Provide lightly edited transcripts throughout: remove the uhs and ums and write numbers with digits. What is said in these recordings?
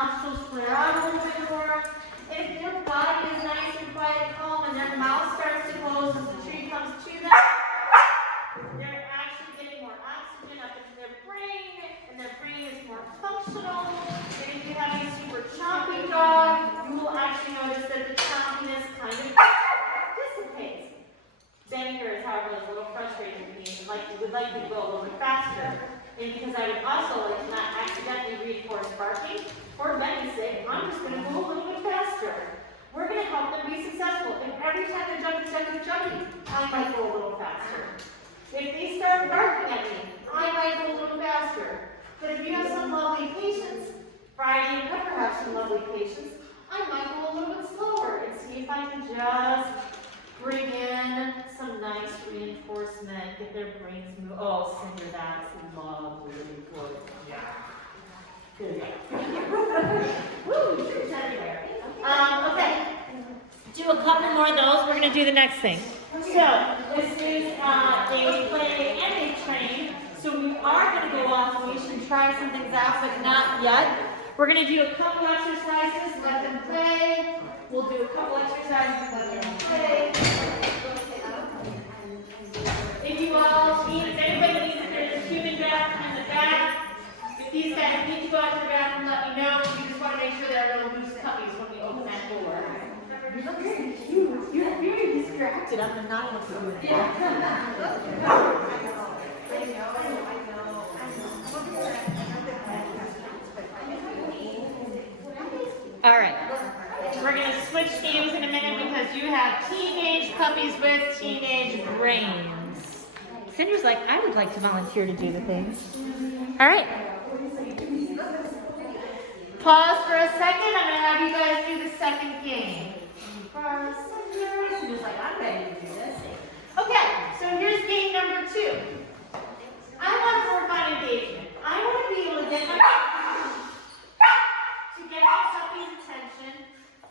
nostrils flare out a little bit more. If their body is nice and quiet and calm and their mouth starts to close as the tree comes to them, they're actually getting more oxygen up into their brain, and their brain is more functional. And if you have a super chompy dog, you will actually notice that the chompiness kind of dissipates. Ben here is, however, a little frustrated with me and would like me to go a little bit faster. And because I would also like to not accidentally reinforce barking, for Ben's sake, I'm just going to go a little bit faster. We're going to help them be successful. If every time they're jumping, I might go a little faster. If they start barking at me, I might go a little faster. But if you have some lovely patience, Friday and Pepper have some lovely patience, I might go a little bit slower and see if I can just bring in some nice reinforcement, get their brains moving. Oh, Cinder, that's lovely. Good. Yeah. Good. Woo, troops everywhere. Okay. Do a couple more of those. We're going to do the next thing. So, this is a play and a train. So we are going to go off and we should try some things out, but not yet. We're going to do a couple exercises, let them play. We'll do a couple exercises, let them play. If you all need, if anybody needs, if there's a human bathroom in the back, if these guys need to go out to the bathroom, let me know. We just want to make sure there are no loose puppies when we open that door. You look very cute. You're very distracted. I'm not able to do it. All right. We're going to switch games in a minute because you have teenage puppies with teenage brains. Cinder's like, I would like to volunteer to do the things. All right. Pause for a second. I'm going to have you guys do the second game. Cinder's like, I'm ready to do this. Okay, so here's game number 2. I want to work on engagement. I want to be able to get my puppy's attention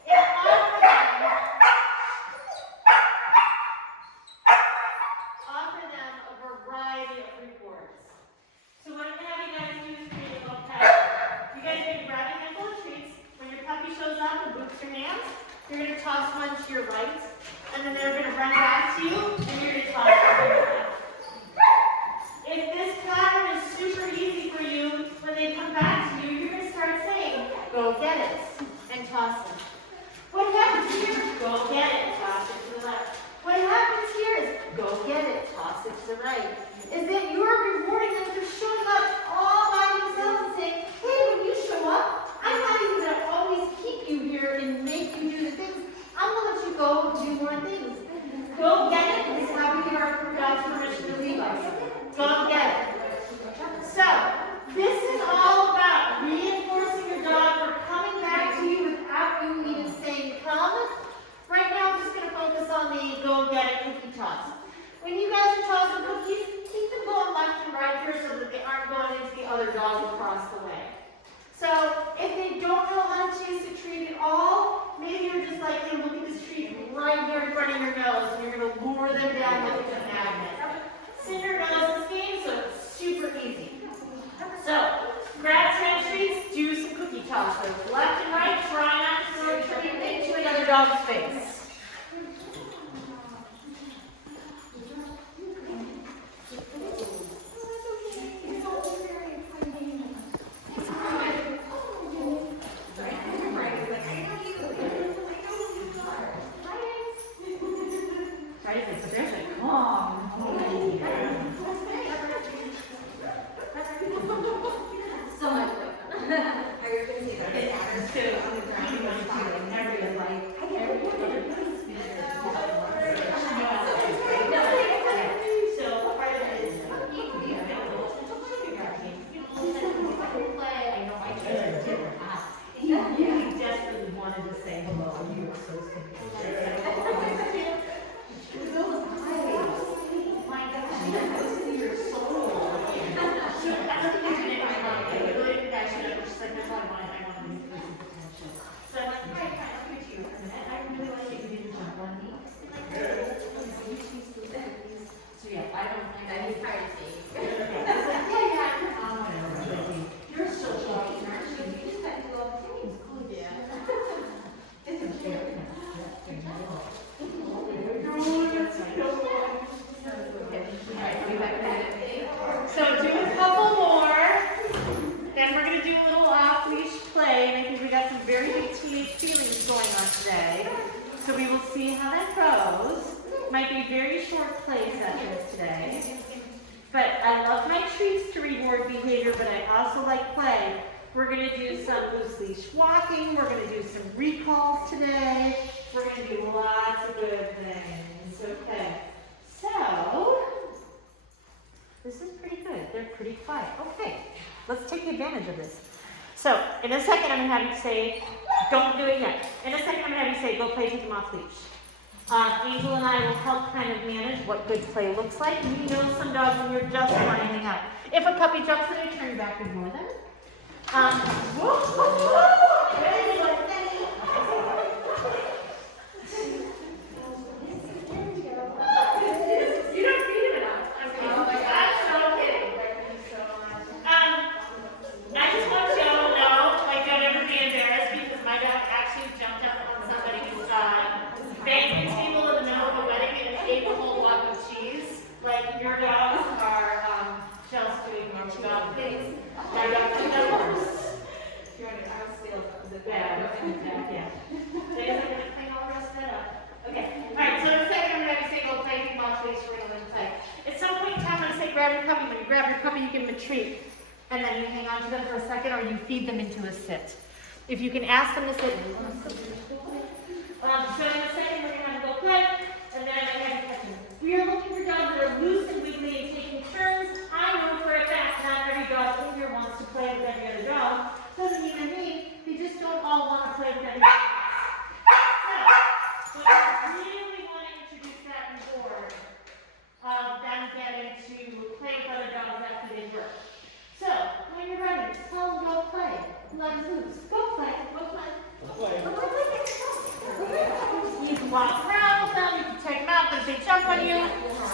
and offer them a variety of rewards. So what I'm going to have you guys do is create a little pattern. You guys are going to grab a handful of treats. When your puppy shows up and boots your hands, you're going to toss one to your right, and then they're going to run back to you, and you're going to toss one to your left. If this pattern is super easy for you, when they come back to you, you're going to start saying, go get it, and toss it. What happens here is go get it, toss it to the left. What happens here is go get it, toss it to the right. Is that you're rewarding them for showing up all by themselves and saying, hey, when you show up, I'm not even going to always keep you here and make you do the things. I'm going to let you go do more things. Go get it is how we give our dogs permission to leave us. Go get it. So, this is all about reinforcing your dog for coming back to you without you even saying come. Right now, I'm just going to focus on the go get it cookie toss. When you guys are tossing cookies, keep them going left and right here so that they aren't going into the other dog across the way. So, if they don't know how to chase a treat at all, maybe you're just like, hey, look at this treat right here in front of your nose, and you're going to lure them down like a magnet. Cinder knows this game, so it's super easy. So, grab 10 treats, do some cookie tosses. Left and right, try not to throw a treat into another dog's face. we will see how that goes. Might be very short play sessions today. But I love my treats to reward behavior, but I also like play. We're going to do some loose leash walking. We're going to do some recalls today. We're going to do lots of good things. Okay. So, this is pretty good. They're pretty quiet. Okay. Let's take advantage of this. So, in a second, I'm going to have you say, don't do it yet. In a second, I'm going to have you say, go play, take them off leash. Angel and I will help kind of manage what good play looks like. You know some dogs when you're just finding out. If a puppy jumps in, turn back, ignore them. You don't feed him enough. I'm so kidding. I just want you all to know, like, don't ever be embarrassed because my dog actually jumped up on somebody's banquet table in the middle of a wedding and ate a whole block of cheese. Like, your dogs are just doing normal dog things. My dogs are no worse. Yeah. They just like to clean all the rest of it up. Okay. Alright, so in a second I'm going to say go play, you watch leash, we're going to play. At some point in time I'm going to say grab your puppy. When you grab your puppy, you give them a treat. And then you hang on to them for a second or you feed them into a sit. If you can ask them to sit. So in a second we're going to have to go play, and then I'm going to have you catch them. We are looking for dogs that are loose and wiggly and taking turns. I know for a fact not every dog in here wants to play with every other dog. Doesn't even mean they just don't all want to play with every dog. So I really want to introduce that in board of them getting to play with other dogs after they work. So, when you're ready, tell them go play. Let them loose. Go play. Go play. You can walk around with them, you can check them out, but if they jump on you,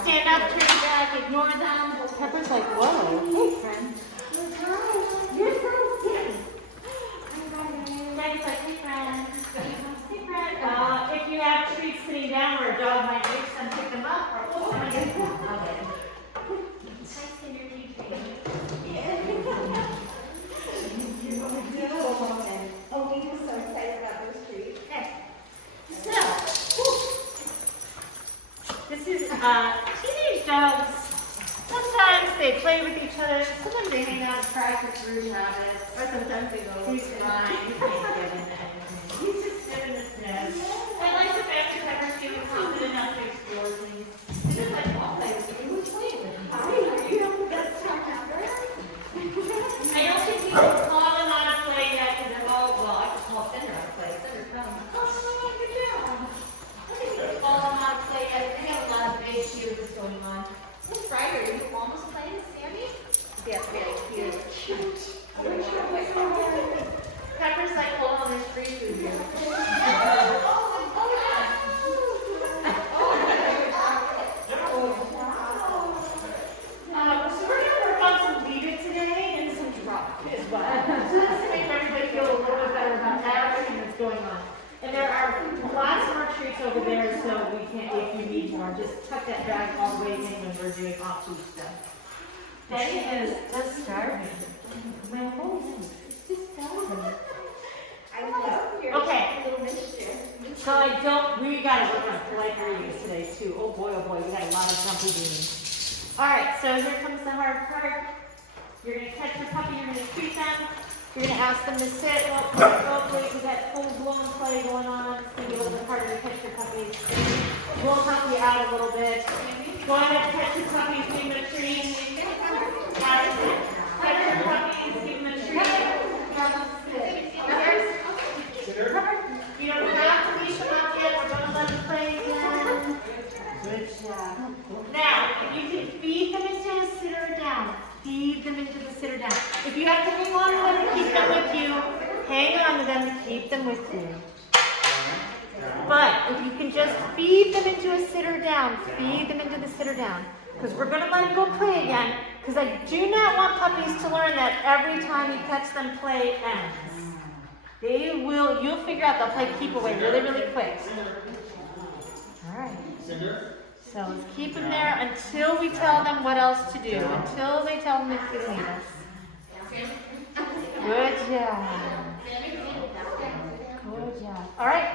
stand up, turn your back, ignore them. Pepper's like, whoa, hey friend. You're so skinny. Meg's like, hey friend. Hey friend. If you have treats sitting down where a dog might reach them, pick them up, or oh, I get it. Okay. Nice in your knee treat. Oh, we were so excited about those treats. Okay. So, this is teenage dogs. Sometimes they play with each other. Sometimes they hang out and practice rude habits. Or sometimes they go, he's fine. You can't get in that. He's just sitting in this nest. I like the fact that Pepper's feeling confident enough to explore things. It's just like, I'll play with you. Who's playing with me? You know the best time ever? I don't think he's taught him how to play yet because they're all, well, I can call Cinder how to play. Cinder's from. Oh, good job. I think he's all on how to play yet. They have a lot of big shoes going on. What's Ryder? Are you almost playing with Sammy? Yes, very cute. Pepper's like, hold on, there's free food here. So we're going to work on some lead it today and some drop as well. So that's to make everybody feel a little bit better about everything that's going on. And there are lots more treats over there, so we can't, if you need more, just tuck that bag all the way in when we're doing off-food stuff. Betty is just starving. My whole head just starving. I love your little miniature. So we gotta work on polite greetings today too. Oh boy, we got a lot of jumpy greetings. Alright, so here comes the hard part. You're gonna catch your puppy, you're gonna treat them. You're gonna ask them to sit. Hopefully we got full-blown play going on. It's gonna be a little bit harder to catch your puppies. We'll help you out a little bit. Go ahead, catch your puppies, give them a treat. Catch your puppies, give them a treat. You don't have to leash them up yet. We're going to let them play again. Good job. Now, if you can feed them into a sit or down, feed them into the sit or down. If you have to hang on to them to keep them with you, hang on to them to keep them with you. But if you can just feed them into a sit or down, feed them into the sit or down. Because we're going to let them go play again. Because I do not want puppies to learn that every time you catch them, play ends. You'll figure out they'll play keep away really, really quick. All right. So let's keep them there until we tell them what else to do. Until they tell them they can leave us. Good job. Good job. All right.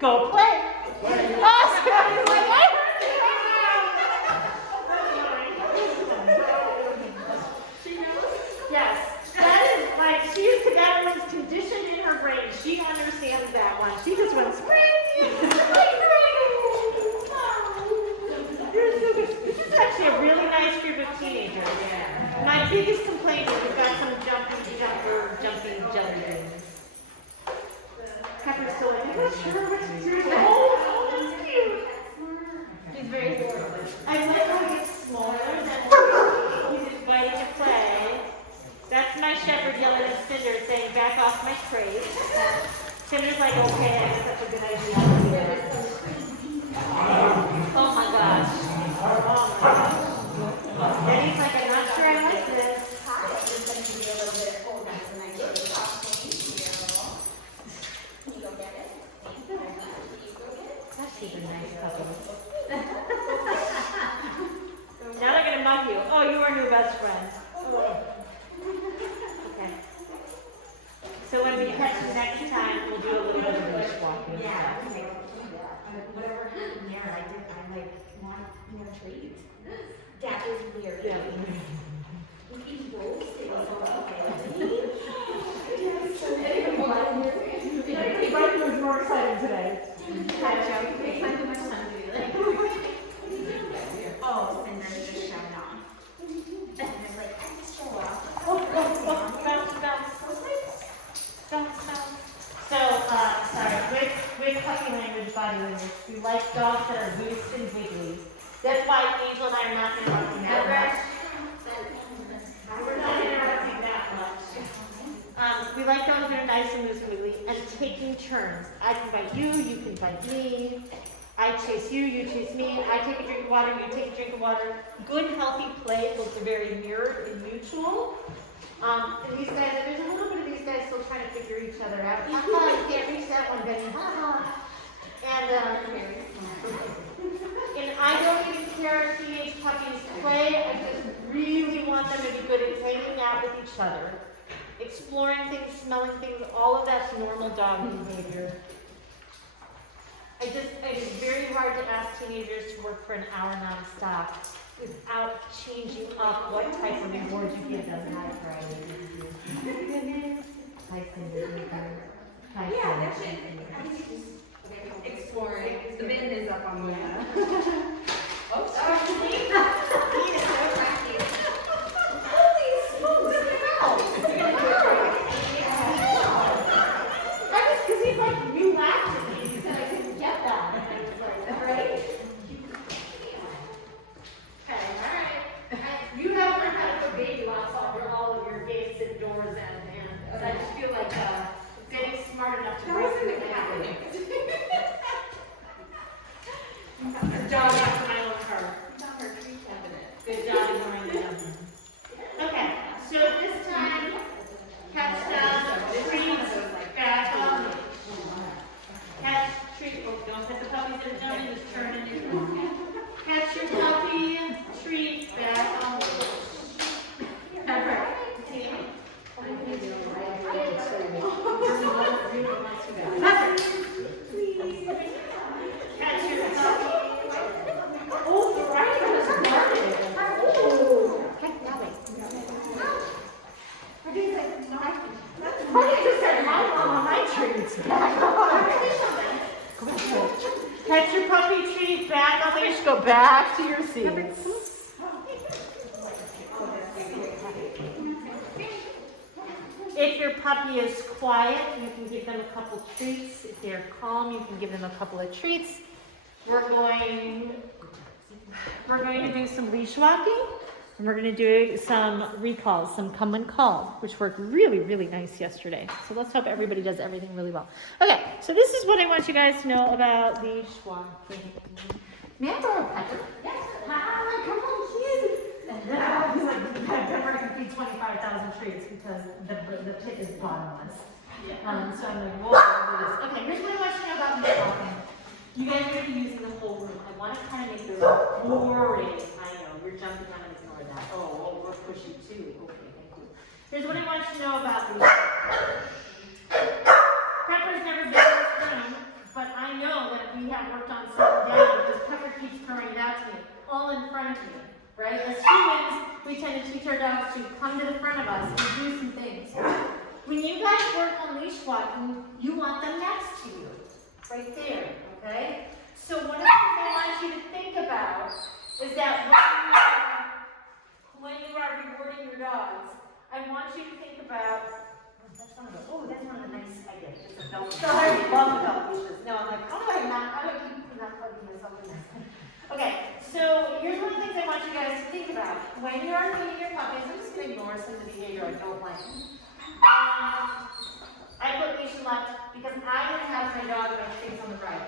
Go play. Awesome. Like, I heard you. She knows? Yes. That is like, that was conditioned in her brain. She understands that one. She just went crazy. You're so good. This is actually a really nice group of teenagers. Yeah. My biggest complaint is we've got some jumping jelly beans. Pepper's still like, I'm not sure what to do. Oh, that's cute. He's very smart. I like how he gets smaller and he's invited to play. That's my shepherd yelling at Cinder saying, back off my crate. Cinder's like, okay, I guess that's a good idea. Oh my gosh. Oh my gosh. Betty's like, I'm not sure I like this. It's going to be a little bit cold. That's a nice little soft thing. Can you go get it? Can you go get it? Gosh, these are nice puppies. Now they're gonna mug you. Oh, you are new best friends. Okay. So when we catch you next time, we'll do a little bit of leash walking. Yeah. Whatever happened there, I like want treat. That is weird. Yeah. We eat rolls. It was all okay. Everybody was more excited today. Oh, and then just shut it off. And it's like, I just show off. Bounce. So, sorry, with puppy language, body language, we like dogs that are loose and wiggly. That's why Angel and I are not interrupting that much. We're not interrupting that much. We like dogs that are nice and loose and wiggly, and taking turns. I can bite you, you can bite me. I chase you, you chase me. I take a drink of water, you take a drink of water. Good, healthy play looks very mirrored and mutual. And these guys, there's a little bit of these guys still trying to figure each other out. You can't reach that one, Benny. And I don't even care if teenage puppies play. I just really want them to be good at hanging out with each other, exploring things, smelling things. All of that's normal dog behavior. It is very hard to ask teenagers to work for an hour nonstop without changing up what type of rewards you give them. Hi, Friday. Hi, Cindy. Hi, Cindy. Exploring. The bin is up on the Oh, He is so cute. Holy smokes, look at that. Because he's like, you laughed at me. He said I couldn't get that. And I was like, right? Okay, all right. You have learned how to put baby locks over all of your gates and doors, and I just feel like getting smart enough to break through the cabinet. Dog after my own heart. Good job ignoring them. Okay, so this time, catch down, treats, back up. Catch, treat, oh, don't hit the puppies that are jumping, just turn and do. Catch your puppy, treat, back up. Pepper. Catch your puppy. Oh, the right one is started. Oh, heck, Nelly. I just said, my mama, my treats back on. Catch your puppy treat back on leash, go back to your seats. If your puppy is quiet, you can give them a couple treats. If they're calm, you can give them a couple of treats. We're going to do some leash walking, and we're going to do some recalls, some come and call, which worked really, really nice yesterday. So let's hope everybody does everything really well. Okay, so this is what I want you guys to know about leash walking. May I borrow a Pepper? Yes. Hi, come on, kid. He's like, Pepper can feed 25,000 treats because the pit is bottomless. So I'm like, whoa, okay, here's what I want you to know about leash walking. You guys are going to be using the whole room. I want to kind of make this boring. I know, you're jumping on and ignore that. Oh, we're pushy too. Okay, thank you. Here's what I want you to know about leash. Pepper's never been in this room, but I know tend to teach our dogs to come to the front of us and do some things. When you guys work on leash walking, you want them next to you, right there, okay? So one of the things I want you to think about is that when you are rewarding your dogs, I want you to think about, that's one of the nice ideas, it's a belt. So I love belt leashes. No, I'm like, how do I keep not plugging myself in this? Okay, so here's one of the things I want you guys to think about. When you are feeding your puppies, I'm just going to ignore some of the behavior I don't like. I put leash left because I'm going to have my dog and my treats on the right.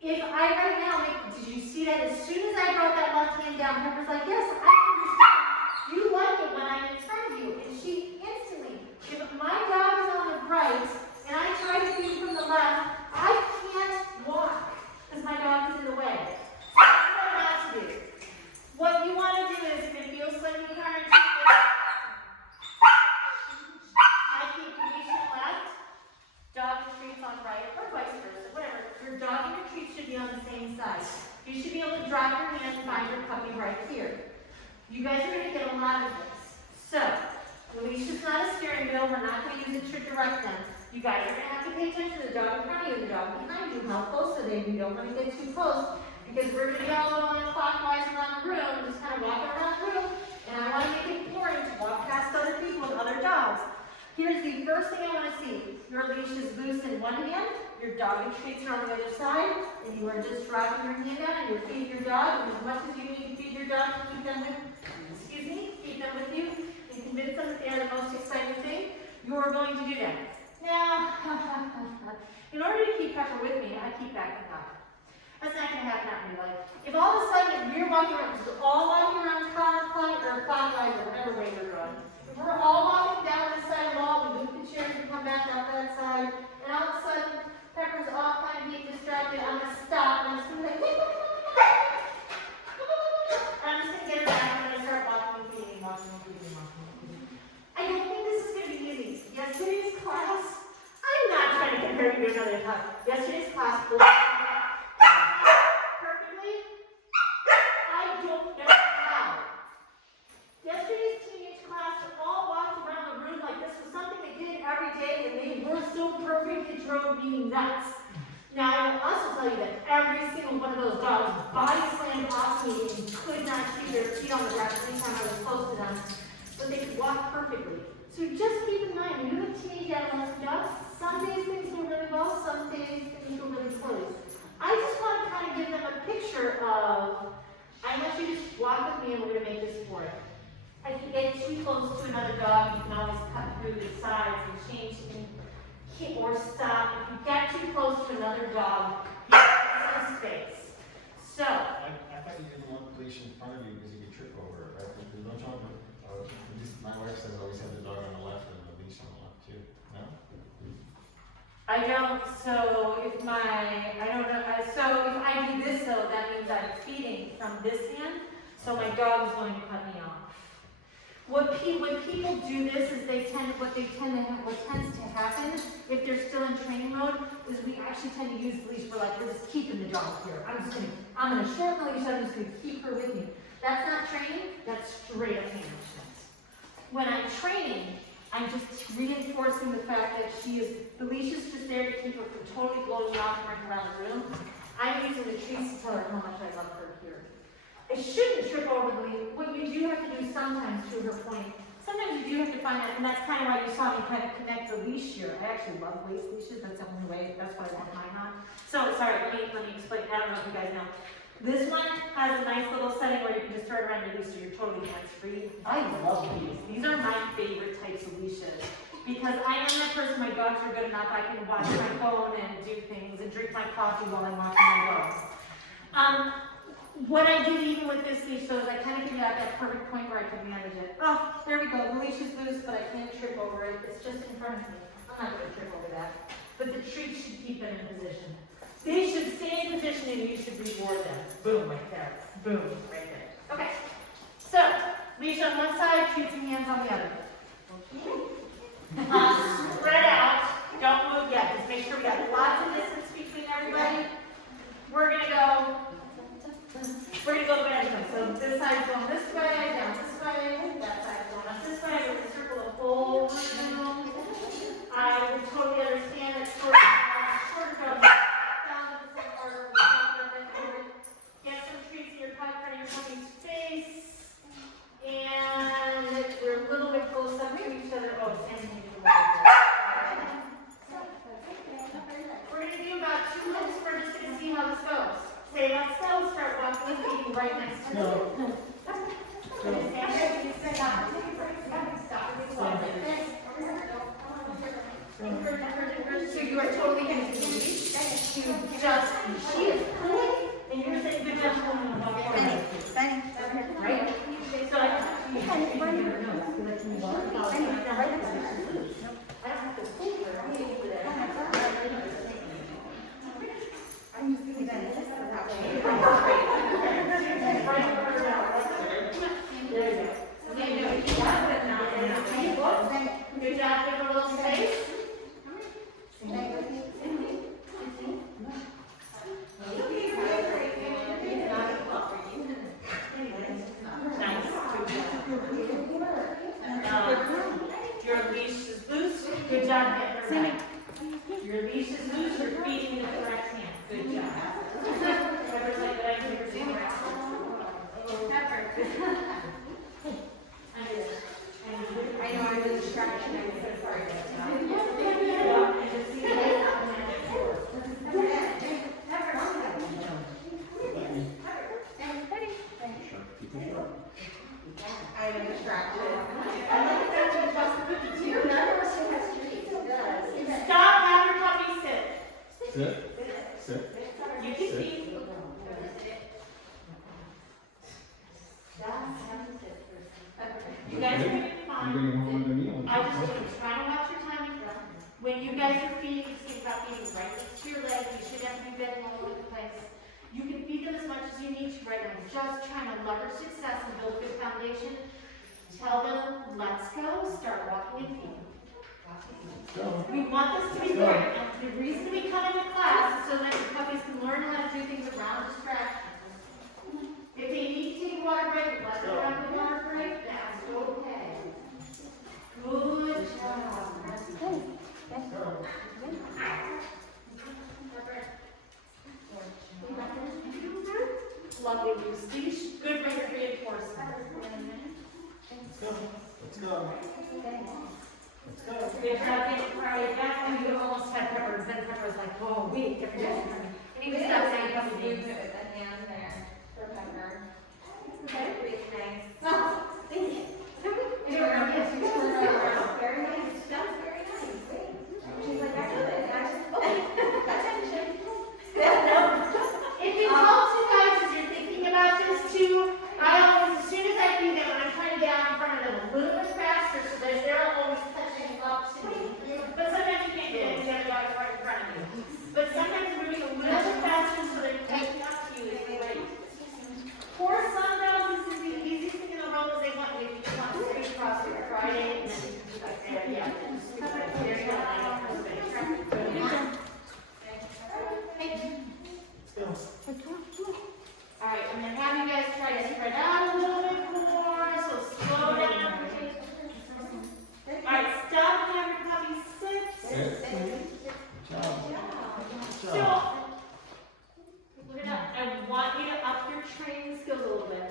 If I right now did you see that as soon as I brought that left hand down, Pepper's like, yes, I understand. You like it when I'm in front of you. And she instantly, if my dog is on the right and I try to feed from the left, I can't walk because my dog is in the way. So that's what I want to do. What you want to do is, if it feels slightly counterintuitive, I keep the leash on left, dog and treats on right, or vice versa, whatever. Your dog and your treats should be on the same side. You should be able to drop your hand and find your puppy right here. You guys are going to get a lot of this. So, the leash is not a steering wheel. We're not going to use it to direct them. You guys are going to have to pay attention to the dog in front of you, the dog behind you. How close are they? You don't want to get too close because we're going to be all going clockwise around the room, just kind of walking around the room. And I want to make it boring to walk past other people and other dogs. Here's the first thing I want to see. Your leash is loose in one hand, your dog and treats are on the other side, and you are just dropping your hand out and you're feeding your dog. And as much as you need to feed your dog, keep them with you, and convince them that they are the most exciting thing, you are going to do that. Now, in order to keep Pepper with me, I keep backing up. That's not going to happen in real life. If all of a sudden you're walking around, because we're all walking around clockwise or whatever way we're going, if we're all walking down this side of the wall, we move the chairs and come back up that side, and all of a sudden Pepper's all kind of being distracted, I'm going to stop, and I'm just going to be like, I'm just going to get her back, and I'm going to start walking. I don't think this is going to be easy. Yesterday's class, I'm not trying to compare you to another time. Yesterday's class was perfectly. I don't know how. Yesterday's teenage class all walked around the room like this was something they did every day, and they were so perfect it drove me nuts. Now, I will also tell you that every single one of those dogs body slammed off me and could not keep their feet on the ground anytime I was close to them, but they could walk perfectly. So just keep in mind, when you have teenage adolescent dogs, some days things go really well, some days things go really close. I just want to kind of give them a picture of, I want you to just walk with me and we're going to make this sport. If you get too close to another dog, you can always cut through the sides and change or stop. If you get too close to another dog, you have some space. So, I thought you didn't want the leash in front of you because you could trip over it, right? There's no trouble. At least my wife says always have the dog on the left and the leash on the left too. No? I don't, so if I do this though, that means I'm feeding from this hand, so my dog is going to cut me off. When people do this is what tends to happen if they're still in training mode is we actually tend to use the leash. We're just keeping the dog here. I'm gonna shorten the leash, I'm just gonna keep her with me. That's not training, that's straight up management. When I'm training, I'm just reinforcing the fact that the leash is just there to keep her from totally blowing off and running around the room. I'm using the treats to tell her how much I love her here. I shouldn't trip over the leash. What you do have to do sometimes, to her point, sometimes you do have to find out, and that's kind of why you saw me kind of connect the leash here. I actually love lace leashes, that's the only way, that's why I want mine on. So, sorry, let me explain, I don't know if you guys know. This one has a nice little setting where you can just throw it around your leash so you're totally hands-free. I love these. These are my favorite types of leashes. Because I am that person, my dogs are good enough, I can watch my phone and do things and drink my coffee while I'm watching my dogs. What I did even with this leash though is I kind of figured out that perfect point where I could manage it. Oh, there we go, the leash is loose, but I can't trip over it. It's just in front of me. I'm not going to trip over that. But the treats should keep them in position. They should stay in position and you should reward them. Boom, right there. Boom, right there. Okay, so leash on one side, treats and hands on the other. Spread out, don't move yet. Just make sure we got lots of distance between everybody. We're gonna go bench. So this side's going this way, down this way. So you are totally using the leash to just, she is pulling, and you're saying good job pulling on the Benny, Benny. right? So I have to, I don't have to pull her, I need to do that. I'm using Benny just for that way. There you go. Okay, no, you got it now. Good job, give her a little space. Nice. Your leash is loose. Good job, get her back. Your leash is loose, you're feeding the correct hand. Good job. Whoever's like that, I never seen her. I know I'm a distraction, I'm so sorry. I'm a distraction. Stop, have your puppy sit. Sit, sit. You can see. You guys are doing You fine. bring it home under me? I just want you to try to watch your timing. When you guys are feeding, just think about feeding right next to your leg. You shouldn't have to be bending all over the place. You can feed them as much as you need to right now. Just trying to leverage success and build a good foundation. Tell them, let's go, start walking and feeding. Go. We want this to be good. And the reason we come into class is so that your puppies can learn how to do things around distraction. If they need to take a water break, let them have the water break. That's okay. Good job. Lovely loose leash. Good reinforcement. Let's go. Let's go. Let's go. Good job getting Friday back. Oh, you almost had Pepper. Then Pepper's like, oh, wait, Pepper doesn't come in. And he was not saying Just something. use it with the hand there for Pepper. Okay, really nice. Oh, thank you. Very nice. Very nice. That's very nice. Wait. She's like, I do it. I just, okay, attention. If it helps you guys as you're thinking about this too, I always, as soon as I do that, I'm trying to get out in front of them a little bit faster so that they're always catching up to me. But sometimes you can't do it, you have to go right in front of you. But sometimes moving a little bit faster so they're catching up to you is great. For some dogs, this is the easiest thing in the world is they want you to just want to straight across your Friday and then like there, yeah. There you go. Let's go. All right, I'm gonna have you guys try to spread out a little bit more, so slow down. All right, stop and have your puppy sit. Sit. Good job. So, look at that. I want you to up your training skills a little bit.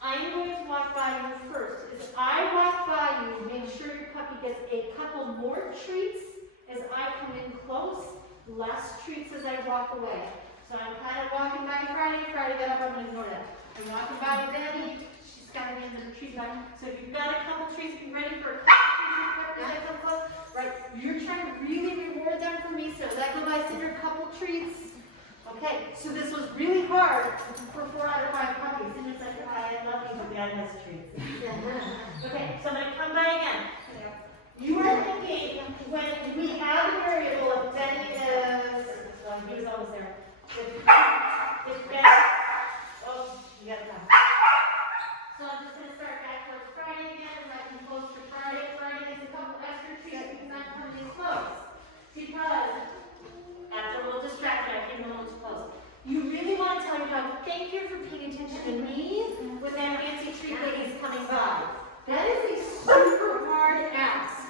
I'm going to walk by you first. As I walk by you, make sure your puppy gets a couple more treats as I come in close, less treats as I walk away. So I'm kind of walking by Friday, Friday got up, I'm gonna ignore that. I'm walking by Betty, she's got me into the trees by. So if you've got a couple trees, be ready for a couple trees, right? You're trying to really reward them for me, so let go by send her a couple treats. Okay, so this was really hard for 4 out of 5 puppies. And it's like, I love you, but God has treats. Okay, so I'm gonna come by again. You are thinking when we have a variable of Betty is, well, he was always there. If Betty, oh, you got that. So I'm just gonna start back towards Friday again, and I can close to Friday. Friday gets a couple extra treats because I'm coming in close. Because after a little distraction, I came a little too close. You really want to tell your dog, thank you for paying attention to me when that fancy treat lady is coming by. That is a super hard ask.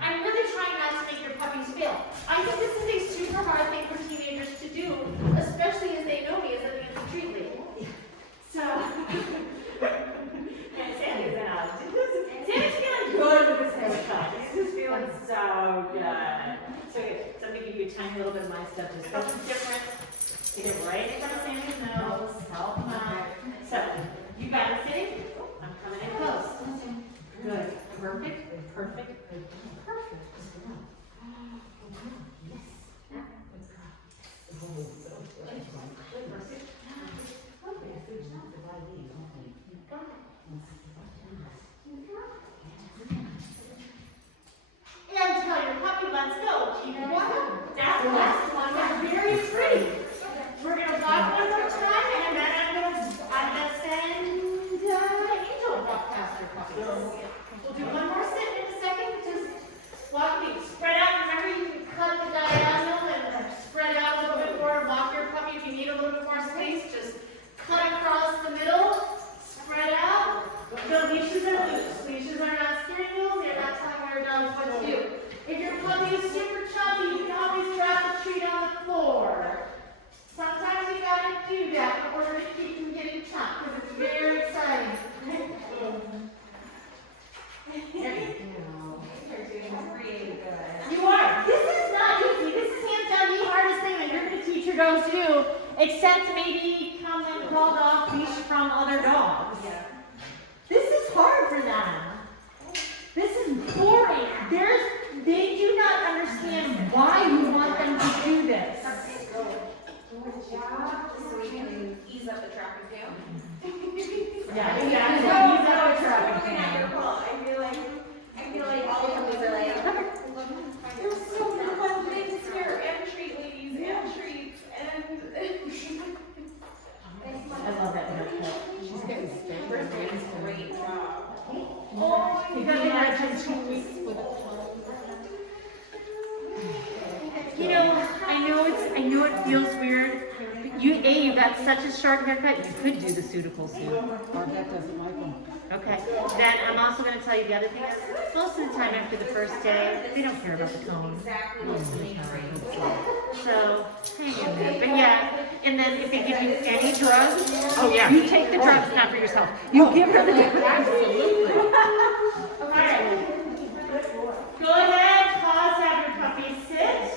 I'm really trying not to make your puppies fail. I think this is a super hard thing for teenagers to do, especially as they know me as a fancy treat lady. So, and Sandy's out. Sandy's feeling good with this haircut. She's feeling so good. So I'm going to give you a tiny little bit of my stuff, just something different. Get it right in front of Sandy's nose, help him out. So, you got it sitting? I'm coming in close. Good. Perfect. Perfect. Perfect. Yes. the last one was very pretty. We're gonna walk one more time, and then I'm gonna send Angel to walk past her puppies. We'll do one more sit in a second. Just walk me, spread out. Remember, you can cut the diagonal and spread out a little bit more. Walk your puppy if you need a little bit more space. Just cut across the middle, spread out. The leashes are loose. Leashes are not steering wheels. They're not telling our dogs what to do. If your puppy is super chubby, you can always drop the treat on the floor. Sometimes you gotta do that in order to keep from getting chopped, because it's very exciting. You're doing really good. You are. This is not easy. This is hands down the hardest thing that you're going to teach your dogs to do, except maybe come and called off leash from other dogs. Yeah. This is hard for them. This is boring. They do not understand why you want them to do this. Good job. So we can ease up the traffic jam. Yeah, exactly. No, Use that it's traffic totally not your jam. fault. I feel like all of them are like, there's so many fun things here, and treat ladies, and treats, and. I love that haircut. She's getting First day is great job. Oh, you got to imagine 2 weeks with You know, I know it feels weird. But you got such a short haircut. You could do the Sudicals too. Marquette doesn't like them. Okay. Then I'm also going to tell you the other thing is, most of the time after the first day, they don't care about the tone. Exactly what's doing great. So hang in there. But yeah, and then if they give you any drugs, Oh, yeah. you take the drugs, not for yourself. You give her the drugs. Absolutely. All right. Go ahead, pause, have your puppy sit.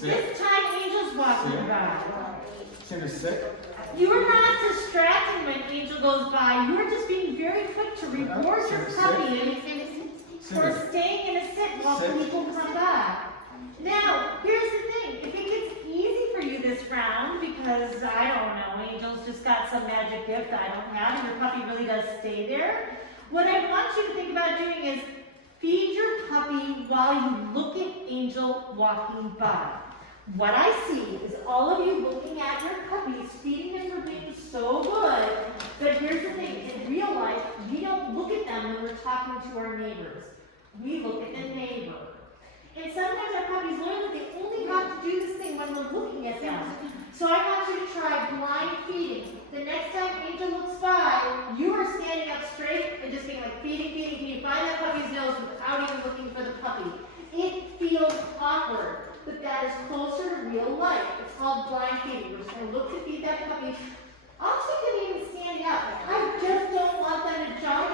Sit. This time, Angel's walking Sit. by. Cinder, sit. You are not distracting when Angel goes by. You are just being very quick to reward your puppy and for Cinder. staying in a sit while Sit. people come by. Now, here's the thing. If it gets easy for you this round, because I don't know, Angel's just got some magic gift I don't have, and your puppy really does stay there, what I want you to think about doing is feed your puppy while you look at Angel walking by. What I see is all of you looking at your puppies, feeding them for being so good, but here's the thing, in real life, we don't look at them when we're talking to our neighbors. We look at the neighbor. And sometimes our puppies learn that they only have to do this thing when we're looking at them. So I want you to try blind feeding. The next time Angel looks by, you are standing up straight and just being like feeding. Find that puppy's nose without even looking for the puppy. It feels awkward, but that is closer to real life. It's called blind feeding. We're just going to look to feed that puppy. Also, can even stand up. I just don't want them to jump,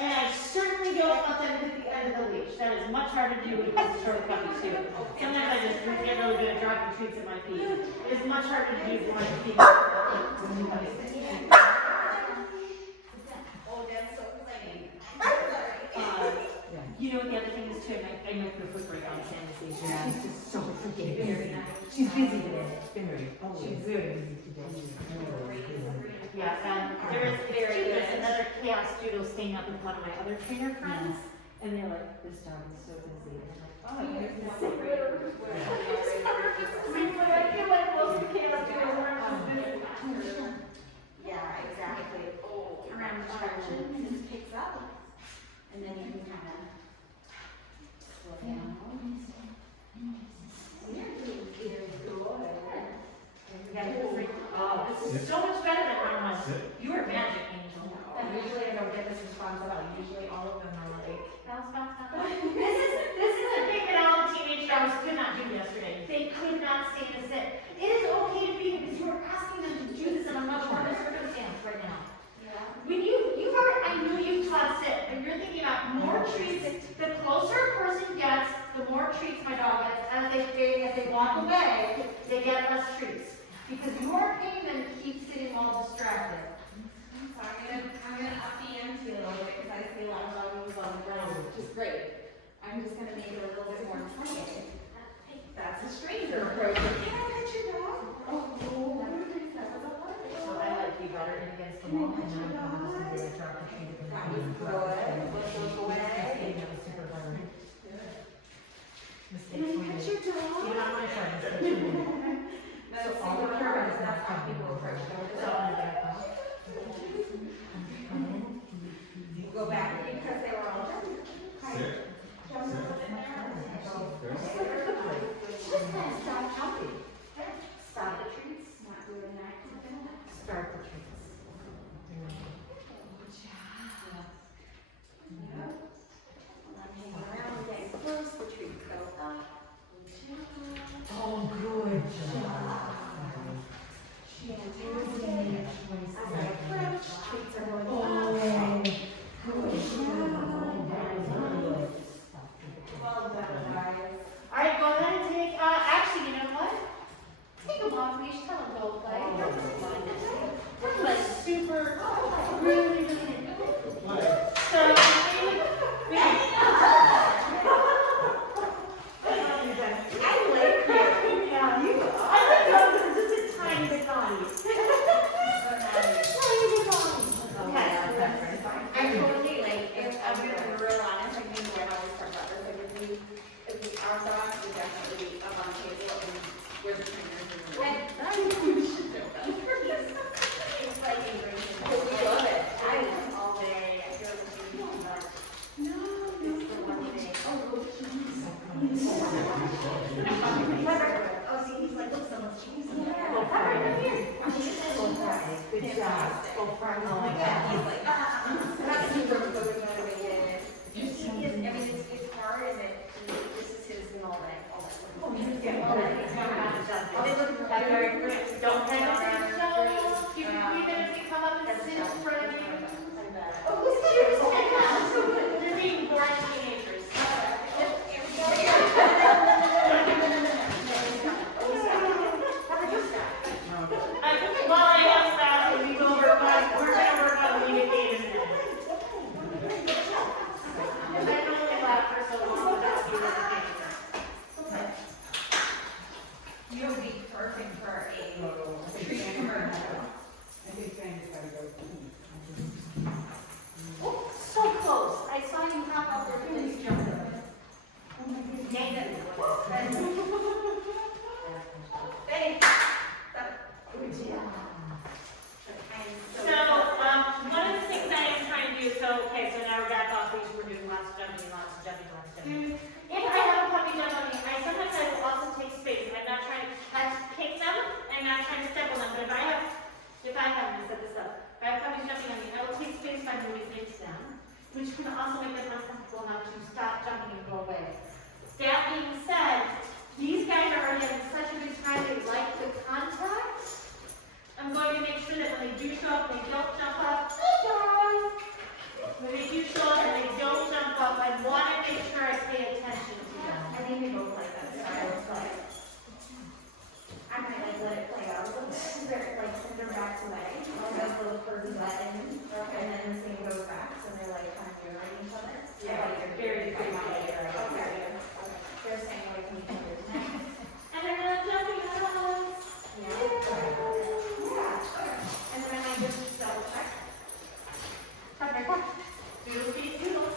and I certainly don't want them to hit the end of the leash. That is much harder to do with a short puppy too. Sometimes I just get really good at dropping treats at my feet. It is much harder to do when I'm feeding. Oh, that's so exciting. You know what the other thing is too? I might put a foot brake on Sandy. She's just so freaking busy. She's busy today. She's very busy today. Yeah, and there's another chaos doodle staying up with one of my other trainer friends, and they're like, this dog is so busy. And I'm like, oh, I feel like most of the chaos doodles aren't busy. Yeah, exactly. Around instructions, it picks up. And then you can kind of slow down. Oh, this is so much better than mine was. You are magic, Angel. Usually I don't get this response at all. Usually all of them are like, This is the thing that all the teenage dogs could not do yesterday. They could not stay in a sit. It is okay to feed because you are asking them to do this in a much harder circumstance right now. When you've already, I know you've taught sit, but you're thinking about more treats. The closer a person gets, the more treats my dog gets. As they walk away, they get less treats. Because you are paying them to keep sitting while distracted. so I'm gonna up the ante a little bit because I see a lot of dogs on the ground, which is great. I'm just gonna make it a little bit more exciting. That's a stranger approach. Can I pet your dog? Oh, that was a lot. So I like you better against the wall, and now I'm going to do a drop the treat again. That was good. Let's look away. That was super hard. Mistakes were made. You're not my friend, but you will. No, see, the curve is that's how people approach it. So I'm back up. You go back because they were all jumping. Sit. Jump a little bit there. Stop jumping. Stop the treats, not doing that. Start the treats. Good job. Yep. Let me hang around again. Close the treats go up. Good job. Oh, good job. Fantastic. As I approach, treats are going Oh, up. good job. Well done, guys. All right, go ahead and take, actually, you know what? Take them off leash, tell them go play. That's like super, really, really good. So, we I like you. yeah, you, I think those are just a tiny bit naughty. Tiny bit naughty. Okay. I'm totally like, if I'm gonna be real honest, I think we're always talk about this, like if we our dogs would definitely be up on the table and we're the trainers and we're. We should know that. It's like embracing. Oh, we love it. I love all day, I feel like it's too much. No, it's the one thing. Oh, see, he's like, look, someone's cheese. Go fry it. Go fry it. Good job. Go fry it. Oh my God, he's like, that's super motivated. He is, I mean, it's hard and this is his moment. Oh, he's getting all that. Don't hang up your toes. Keep your feet in if you come up and sit in front of you. Oh, who's here? They're being boring teenagers. While I have staff, and we go over, we're gonna work on the unit data in a minute. I can only laugh for so long without you You would be perfect for a tree commercial. I think Sandy's gotta go. Oh, so close. I saw you hop out there doing these jumps. Nathan. So, one of the things I am trying to do, so now we're back off leash, we're doing lots of jumping. If I have a puppy jump on me, I will also take space. I'm not trying to kick them, I'm not trying to step on them, but if I have, let me set this up. If I have puppies jumping on me, I will take space by moving into them, which can also make them uncomfortable enough to stop jumping and go away. That being said, these guys are already having such a good time, they like the contact. I'm going to make sure that when they do show up, they don't jump up. Hey guys! When they do show up and they don't jump up, I want to make sure I pay attention to them. I think we both like that. So I was like, I'm gonna like let it play out a little bit. They're like send them back away. Those little curves button, and then the same goes back. So they're like kind of mirroring each other. Yeah, Like, very good. Okay. They're saying like we can do that. And they're not jumping out. Yeah. And then I might just double check. Doodle feet, doodle.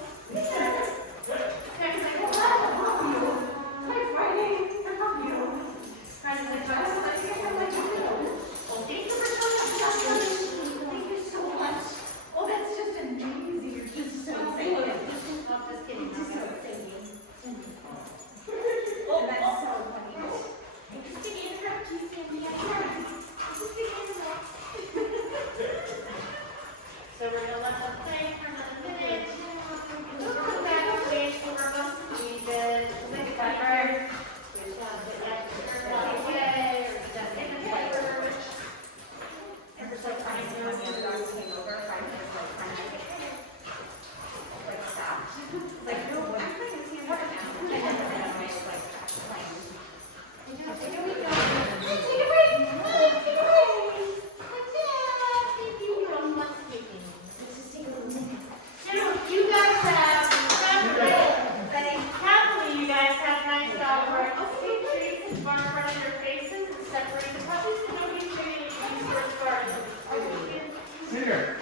So we're gonna let them play for another minute. We'll come back to wait for them. We did the cover. Which one did that? Okay, or did that take a cover? And it's like trying to run the other dogs take over, trying to like trying to like stop. Like, no, I'm trying to see what now. And then I might like playing. Here we go. Take a break. Take a break. You guys have, happily, you guys have nice dog where take treats and bark right in their faces and separate the puppies and nobody's treating these first gardens. Sit here.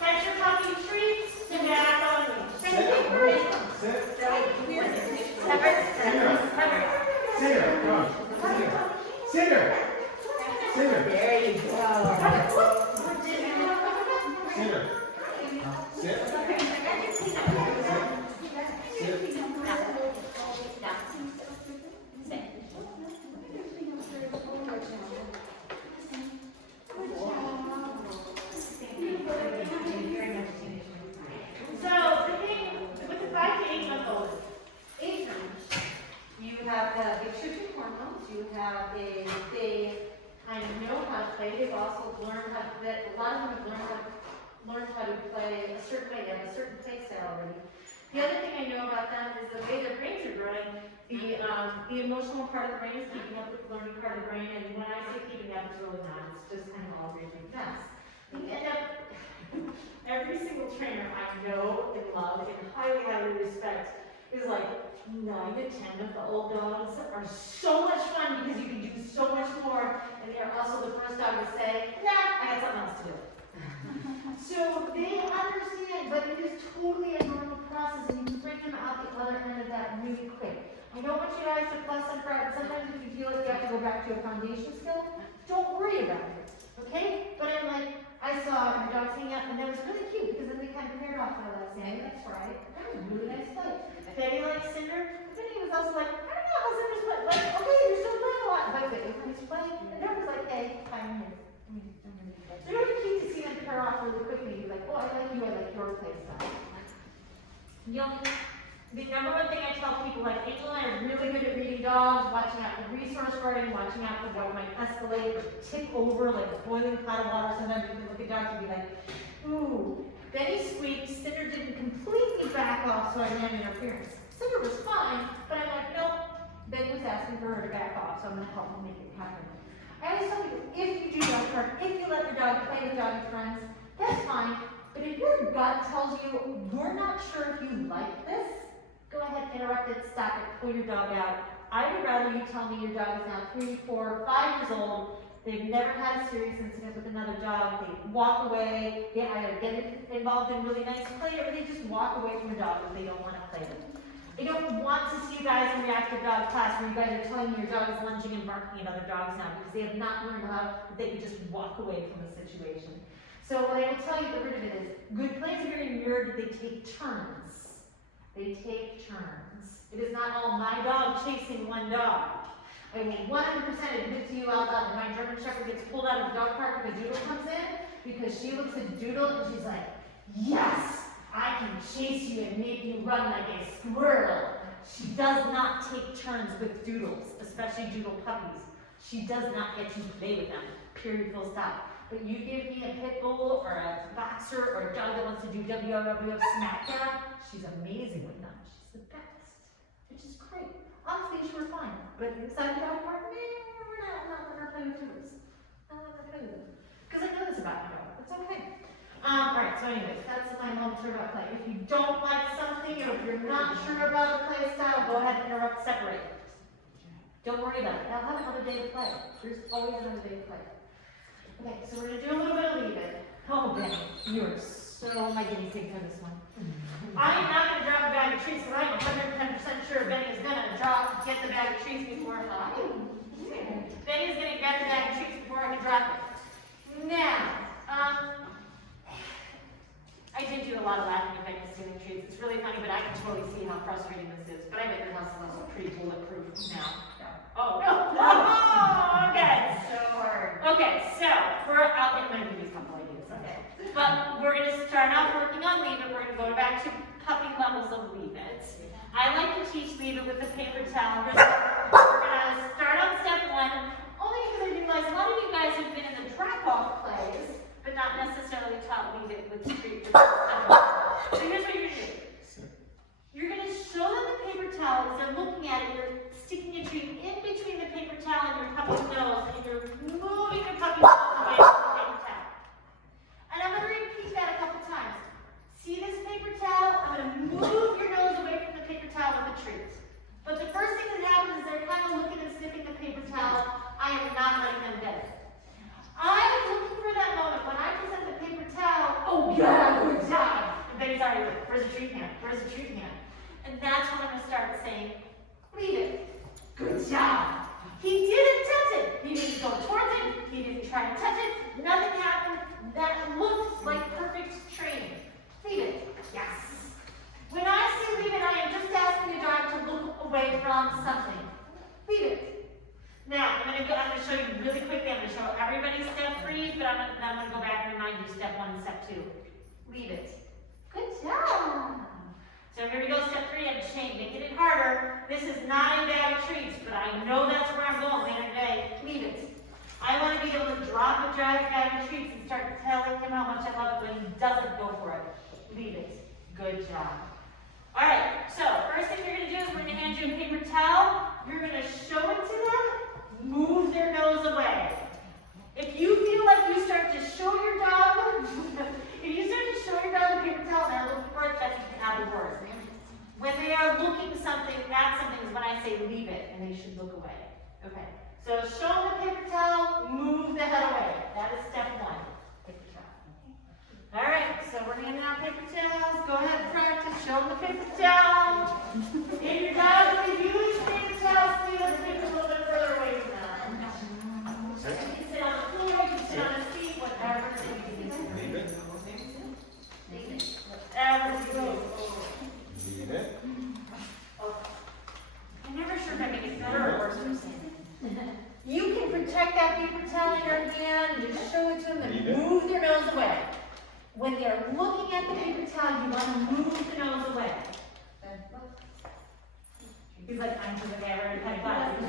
Catch your puppy treats and back on me. Sit. Sit. They're like, weird. Pepper. Cinder, come on. Cinder. Cinder. There you go. Cinder. Sit. Sit. So the thing with the 5 to 8 month old, Age range. You have the nutrition hormones, you have they kind of know how to play, they've also learned how to, a lot of them have learned how to play a certain way, they have a certain play style already. The other thing I know about them is the way their brains are growing, the emotional part of the brain is keeping up with the learning part of the brain, and when I say keeping up, it's really not, it's just kind of all a great big mess. You end up, every single trainer I know and love and highly, highly respect is like 9 to 10 of the old dogs are so much fun because you can do so much more, and they're also the first dog to say, nah, I got something else to do. So they understand, but it is totally a normal process, and you can bring them out the other end of that really quick. I don't want you guys to fuss and fret. Sometimes if you feel like you have to go back to a foundation skill, don't worry about it, okay? But I'm like, I saw my dogs hang out, and that was really cute because then they kind of paired off for that saying, that's right, that was a really nice play. Betty likes Cinder, but Betty was also like, I don't know how Cinder's playing. Like, okay, you're still playing a lot, but Betty was playing, and Dad was like, hey, I'm here. It's really cute to see them pair off really quickly. Be like, oh, I like you, I like your play style. The number one thing I tell people, like Angel and I are really good at reading dogs, watching out for resource guarding, watching out for what might escalate or tip over like a boiling pot of water. Sometimes you can look at dogs and be like, ooh. Betty squeaked, Cinder didn't completely back off, so I ran interference. Cinder was fine, but I'm like, nope. Betty was asking for her to back off, so I'm gonna help her make it happen. I always tell people, if you do dog park, if you let your dog play with doggy friends, that's fine. But if your gut tells you, you're not sure if you like this, go ahead, interrupt it, stop it, pull your dog out. I would rather you tell me your dog is now 3, 4, 5 years old, they've never had a serious incident with another dog, they walk away, they either get involved in really nice play, or they just walk away from a dog that they don't want to play with. I don't want to see you guys in reactive dog class where you guys are telling me your dog is lunging and barking at other dogs now because they have not learned how they can just walk away from a situation. So what I will tell you, the root of it is, good plays are very mirrored, they take turns. They take turns. It is not all my dog chasing one dog. I will 100% admit to you out loud that my German Shepherd gets pulled out of the dog park if a Doodle comes in because she looks at Doodle and she's like, yes! I can chase you and make you run like a squirrel. She does not take turns with doodles, especially doodle puppies. She does not get to play with them, period, full stop. But you give me a pit bull or a boxer or a dog that wants to do WWF smackdown, she's amazing with them. She's the best, which is great. Honestly, she was fine. But inside the dog park, we're not letting her play with doodles. I'm not gonna play with them. Because I know this about my dog. It's okay. Alright, so anyways, that's my moment about play. If you don't like something or if you're not sure about a play style, go ahead and interrupt, separate. Don't worry about it. They'll have another day to play. There's always another day to play. Okay, so we're going to do a little bit of leave it. Oh, Benny, you are so my guinea pig for this one. I'm not going to drop a bag of treats because I'm 110% sure Benny is going to get the bag of treats before Benny's going to get the bag of treats before I can drop it. Now, I did do a lot of laughing at Benny stealing treats. It's really funny, but I can totally see how frustrating this is. But I bet your house is also pretty bulletproof now. Oh, no. Oh, okay. So hard. Okay, so I'm going to give you a couple ideas. Okay. But we're going to start out working on Leave It. We're going to go back to puppy levels of Leave It. I like to teach Leave It with a paper towel. We're going to start on step 1, only because I realize a lot of you guys have been in the drop-off plays, but not necessarily taught Leave It with treat. So here's what you're going to do. You're going to show them the paper towel. As they're looking at it, you're sticking a treat in between the paper towel and your puppy's nose, and you're moving your puppy's nose away from the paper towel. And I'm going to repeat that a couple times. See this paper towel? I'm going to move your nose away from the paper towel with the treat. But the first thing that happens is they're job. He didn't touch it. He didn't go towards it. He didn't try to touch it. Nothing happened. That looked like perfect training. Leave it. Yes. When I say leave it, I am just asking the dog to look away from something. Leave it. Now, I'm gonna show you really quickly. I'm gonna show everybody step 3, but I'm gonna go back and remind you step 1 and step 2. Leave it. Good job. So here we go, step 3, I'm making it harder. This is not a bag of treats, but I know that's where I'm going later today. Leave it. I want to be able to drop a bag of treats and start telling him how much I love it when he doesn't go for it. Leave it. Good job. All right, so first thing you're going to do is we're going to hand you a paper towel. You're going to show it to them. Move their nose away. If you feel like you start to show your dog, if you start to show your dog the paper towel and they're looking for it, that's not the word. When they are looking something at something is when I say leave it, and they should look away. Okay. So show them the paper towel, move the head away. That is step 1. Paper towel. All right. So we're handing out paper towels. Go ahead and practice. Show them the paper towel. If your dog will use paper towels, please let's take it a little bit further away from them. You can sit on the floor. You can sit on the seat. Whatever. Leave it. Whatever you do. Leave it. I'm never sure if I make it better or worse. You can protect that paper towel in your hand and just show it to them and move their nose away. When they're looking at the paper towel, you want to move the nose away. He's like, I'm just like, I already kind of got it.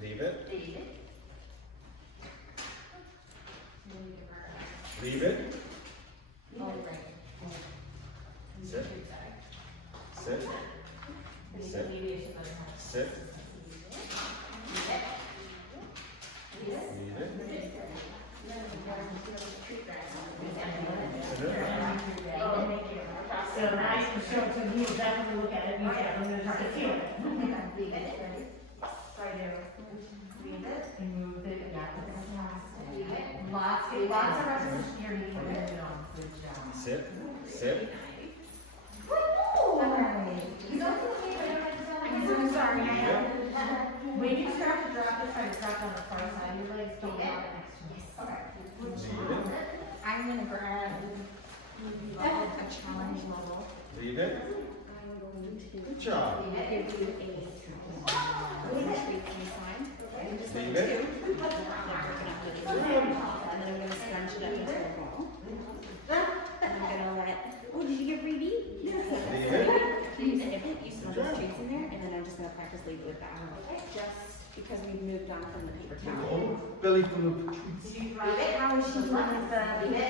Leave it. Leave it. Leave it. Sit. Sit. Sit. Sit. Leave it. So now you can show it to him. He will definitely look at it. He's definitely going to feel it. Leave it. So I do. Leave it. And move it. Yeah. Leave it. Lots of repetition here. You can do it on. Good job. Sit. Sit. I'm so sorry. When you start to drop it, try to drop on the far side. Your legs don't have extra. Leave it. I'm gonna grab a challenge level. Leave it. I'm going to Good job. give you a treat inside. I'm just Leave going it. to. And then I'm gonna scrunch it up into a ball. And I'm gonna let. Oh, did you get freebie? Yes. Leave it. You snip it, you smell those treats in there, and then I'm just gonna practice leave it with that. Just because we've moved on from the paper towel. Belly full of Leave it. How is she doing with the leave it?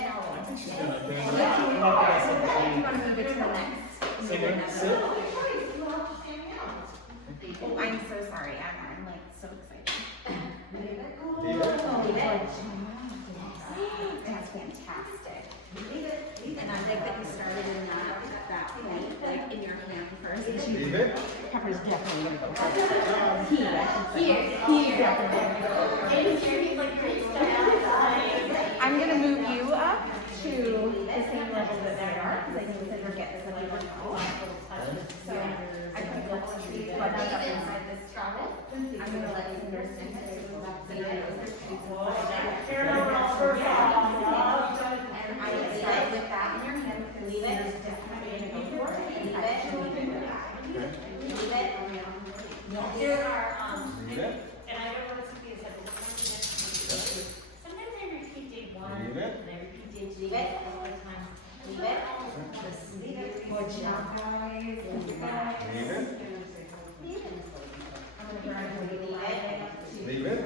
She's gonna do You it. want to move it to the next? Sit. Oh, I'm so sorry. I'm like so excited. Leave it. Leave it. That's fantastic. And I like that you started in that point, like in your hand first. And she, Leave it. Pepper's definitely gonna go first. Here. I'm gonna move you up to the same level that they are, because I know we said we're getting the paper towel. So I put the trees up inside this trowel. I'm gonna let you understand that it's not the and I would start with that in your hand, because there's definitely gonna go for it. Leave it. There are, Leave it. and I don't know what something is happening. Sometimes I repeat day 1, Leave it. and I repeat day 2, Leave it. all the time. Leave it. Good job, guys. Leave it. I'm gonna grab you. Leave it.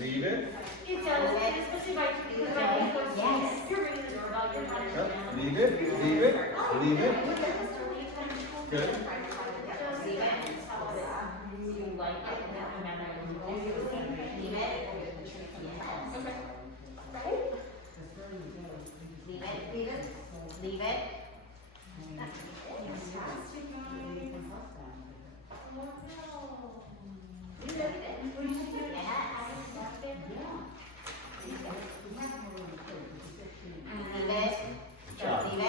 Leave it. It does, especially by yes. You're ringing the doorbell, you're not Yep. Leave it. Leave it. Leave it. Good. You like it, and then I will do it. Leave it. Leave it. Leave it. Fantastic, guys. Good job. Leave it.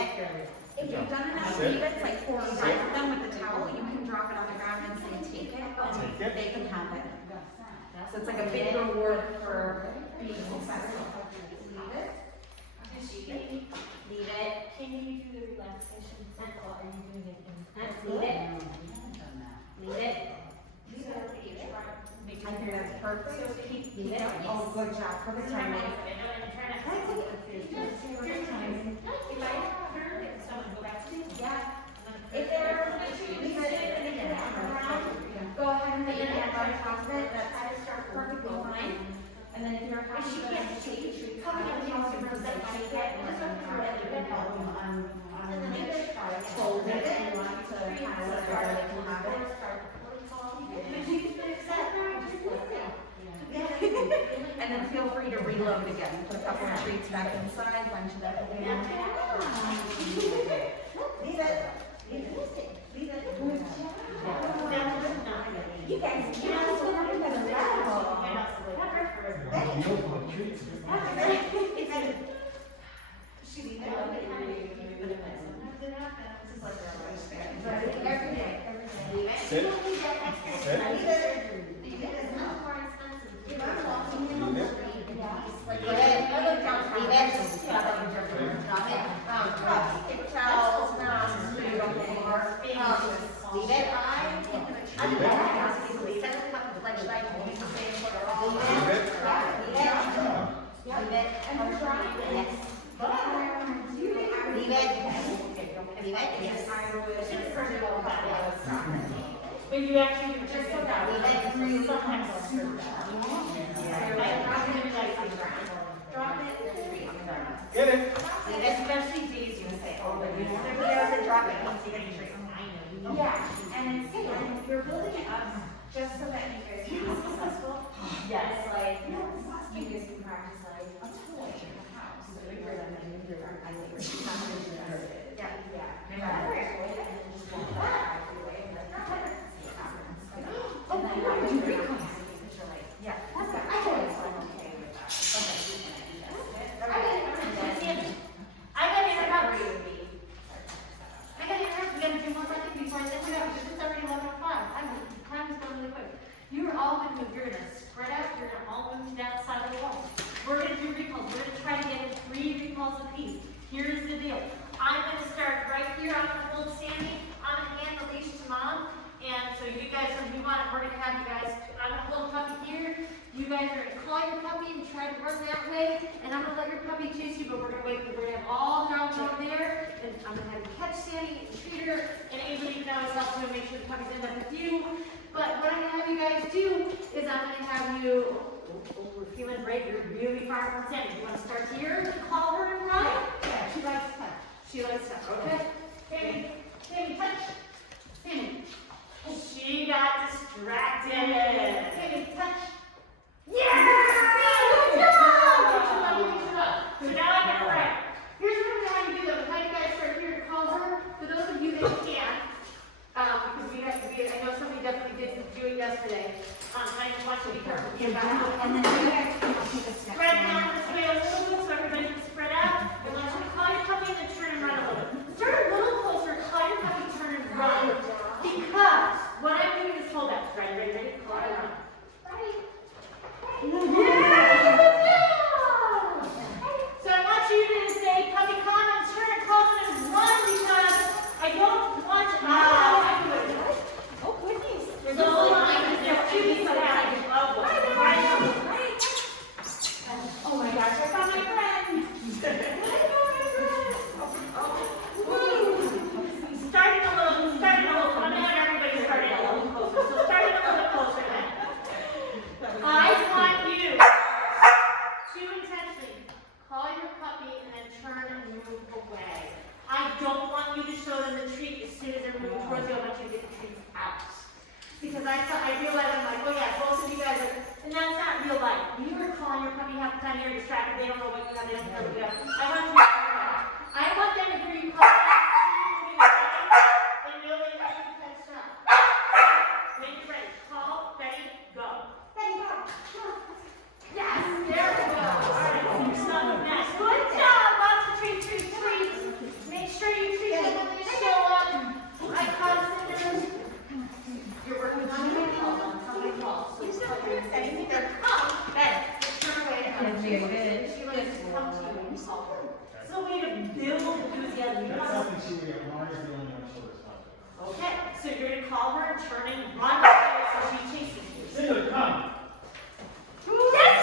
If you've done enough Sit. leave-its, like 4 or 5 of them with the towel, you can drop it on the ground and say, take it, Take it. they can have it. So it's like a big reward for being successful. Leave it. Leave it. Can you do the relaxation circle? Are you doing it in? Leave it. Leave it. I think that's perfect. So keep, leave it. Oh, good job. Perfect timing. Yeah. If they're, leave it, and if they're around, go ahead and put your hand on top of it. That's perfectly fine. And then if you're happy to take a treat, come on, take it. Fold it if you want to kind of let everybody can have it. And then feel free to reload again. Put a couple of treats back inside, bunch it up again. Leave it. Leave it. Good job. You guys can't level. She leave it. Every day. Sit. Sit. When you actually do just so that we sometimes drop it. Get it. Especially days you say, oh, but you drop it once you get your treat. Yeah, and it's, and you're building it up just so that you guys can be successful. yes. It's like, you guys can practice like a toy in the house. So you're them and you're Oh, my God, you bring them. Yeah, that's good. I always feel okay with that. I gotta interrupt. We gotta do one second before I let you go. It's already 11 o'clock. Time is going really quick. You are all gonna move. You're gonna spread out. You're gonna all move to that side of the wall. We're gonna do recalls. We're gonna try to get in 3 recalls apiece. Here's the deal. I'm gonna start right here. I'm gonna hold Sandy. I'm gonna hand the leash to Mom. And so you guys, if you want it, we're gonna have you guys. I'm gonna hold puppy here. You guys are gonna call your puppy and try to run that way. And I'm gonna let your puppy chase you, but we're gonna wait. We're gonna have all dogs over there. And I'm gonna have you catch Sandy and treat her. And Angel, you can always help me make sure the puppy's in there with you. But what I'm gonna have you guys do is I'm gonna have you. We're feeling great. You're really far from Sandy. You wanna start here? Call her and run. Yeah, she likes touch. She likes touch. Okay. Sandy, touch. Sandy. She got distracted. Sandy, touch. Yeah! Good job! So now I get it right. Here's what I'm going to have you do though. How you guys start here to call her. For those of you that can, because we have to be, I know somebody definitely didn't do it yesterday. I just want you to be careful. And then you guys can take a step Spread down. down this way a little bit so everybody can spread out. And let you call your puppy and then turn and run a little bit. Start a little closer, call your puppy, turn and run. Because what I'm doing is hold out. Ready? Call and run. So I want you to say, puppy, come on, turn and call them and run because I don't want to. Oh, goodness. There's a whole line. There's 2 pieces of that. Oh my gosh, I found my friend. Starting a little. I'm gonna have everybody starting a little closer. So starting a little bit closer then. I want you to intentionally call your puppy and then turn and move away. I don't want you to show them the treat as soon as they're moving towards you. I want you to get the treats out. Because I realize I'm like, oh yeah, both of you guys are, and that's not real life. You are calling your puppy half the time, you're distracted, they don't know what you have, they don't know what you have. I want them to hear you call and know that you're ready to catch up. When you're ready, call, ready, go. Ready, go. Yes, there we go. All right, you son of a mess. Good job, lots of treats. Make sure you treat them So you're gonna call her and turn and run so she chases you. Cinder, come. Yes,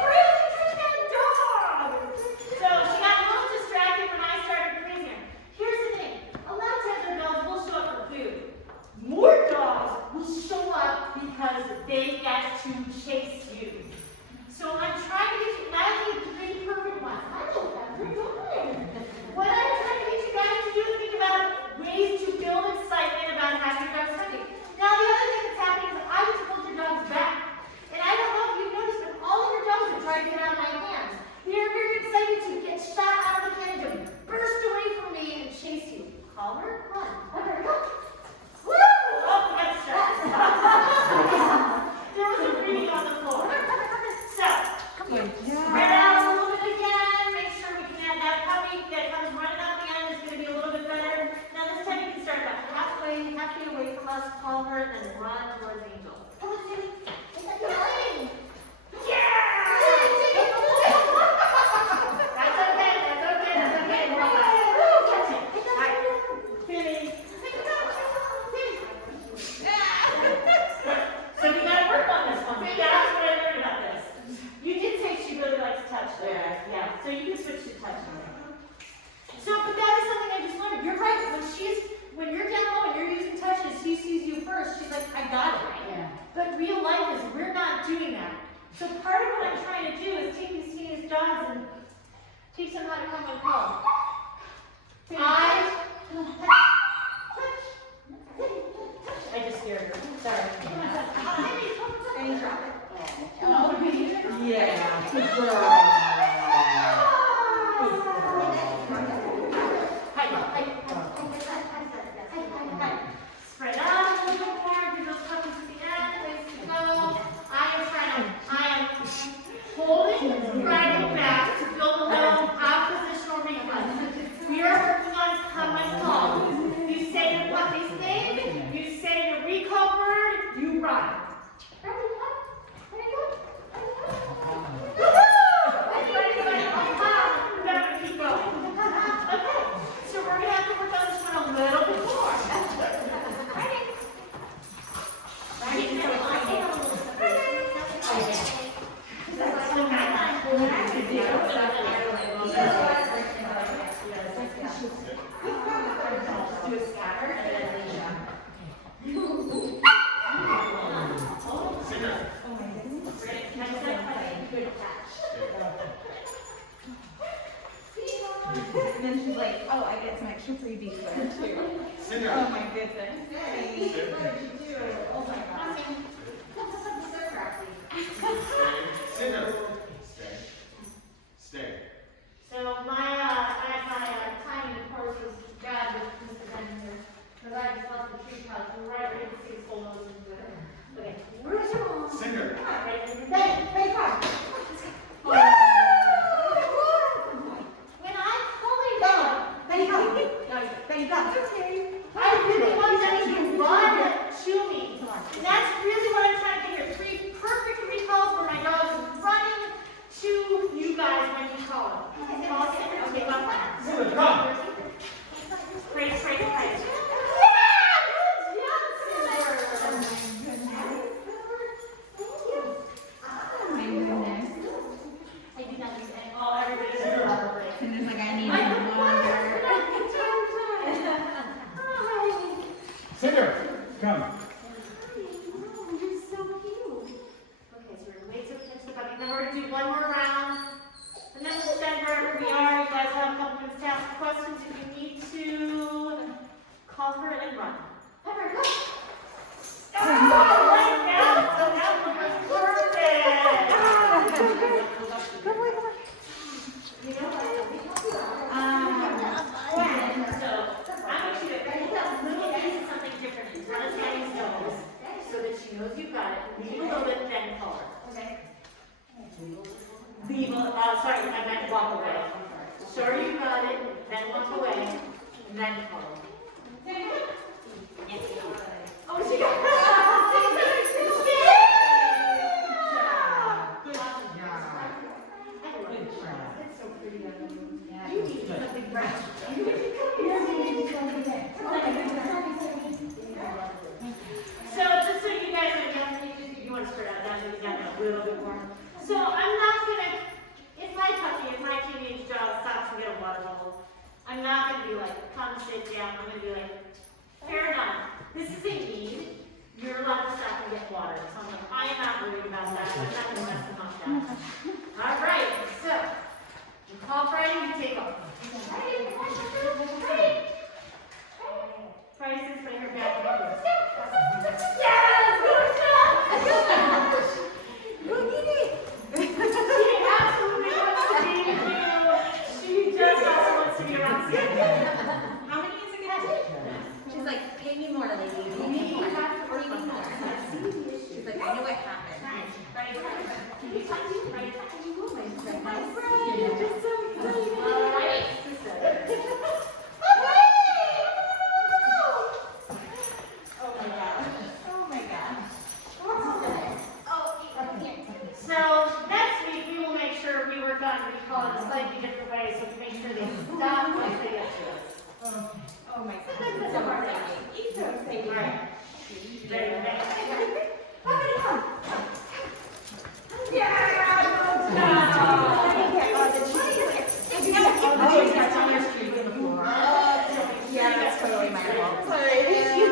crazy that dog! So she got a little distracted when I started praising her. Here's the thing, a lot of times our dogs will show up for food. More dogs will show up because they get to chase you. So I'm trying to get you, now I need 3 perfect ones. I know that, we're doing. What I'm trying to get you guys to do is think about ways to build excitement about having your dog hunting. Now the other thing that's happening is I just hold your dogs back. And I don't know if you've noticed, but all of your dogs are trying to get out of my hands. They are very excited to get shot out of the cannon, to burst away from me and chase you. Call her, run. Okay, go. Woo! Oh, that's stress. There was a reading on the floor. So, spread out a little bit again. Make sure we can add that puppy that comes running out the end is going to be a little bit better. Now this time you can start about halfway away from us. Call her and then run towards Angel. Come on, Sammy. So you can switch to touching. So, but that is something I just learned. You're right. When you're down low and you're using touches, she sees you first. She's like, I got it. Yeah. But real life is we're not doing that. So part of what I'm trying to do is take these teenage dogs and teach them how to come and call. I just scared her. Sorry. Yeah, good girl. Spread out a little bit more, give those puppies at the end, ways to go. I am holding right back to build a little oppositional reflex. We are working on come and call. You say your puppy's name, you say your recall word, you run. So we're gonna have to work on this one a little bit more. And then she's like, oh, I get some extra freebies there too. Cinder. Oh my goodness. Hey. Oh my God. Cinder. Stay. So my timing, of course, was bad with Mr. Benjamin because I just left the tree house right where you can see his whole nose into it. Okay, where's your mom? Cinder. Hey, come. When I fully go, I really want them to run to me. And that's really what I'm trying to get here. 3 perfect recalls where my dog is running to you guys when you call them. Okay, well, Cinder, come. Great. My goodness. I do not use any. Oh, everybody's celebrating. And there's like, I need one longer. Cinder, come. You're so cute. Okay, so we're gonna wait till catch the puppy. Then we're gonna do one more round. And then we'll stand wherever we are. You guys have a couple minutes to ask questions if you need to. Call her and run. Pepper, go. Oh, right now, so that one was perfect. You know what? So I want you to put that little piece of something different in front of Tammy's nose so that she knows you've got it. Leave a little bit, then call her. Okay? Sorry, I meant walk away. Show her you got it, then walk away, and then call her. Yes. Oh, she got it. It's so pretty. You need something brown. You need something brown. This is a need. You're allowed to stop and get water. So I am not worried about that. I'm not gonna mess them up that. All right, so, you call Friday, you take off. Friday sits by her back. Yes, good job! She absolutely wants to be with you. She just also wants to be around you. How many is it gonna take? She's like, pay me more, lady. Pay me more. Pay me more. She's like, I know what happened. So next week we will make sure we work on what we call it a slightly different way, so we make sure they stop once they get to us. Oh my God. That's so exciting. It's so exciting. All right. Ready, ready? Yeah, that's totally my fault. Sorry. He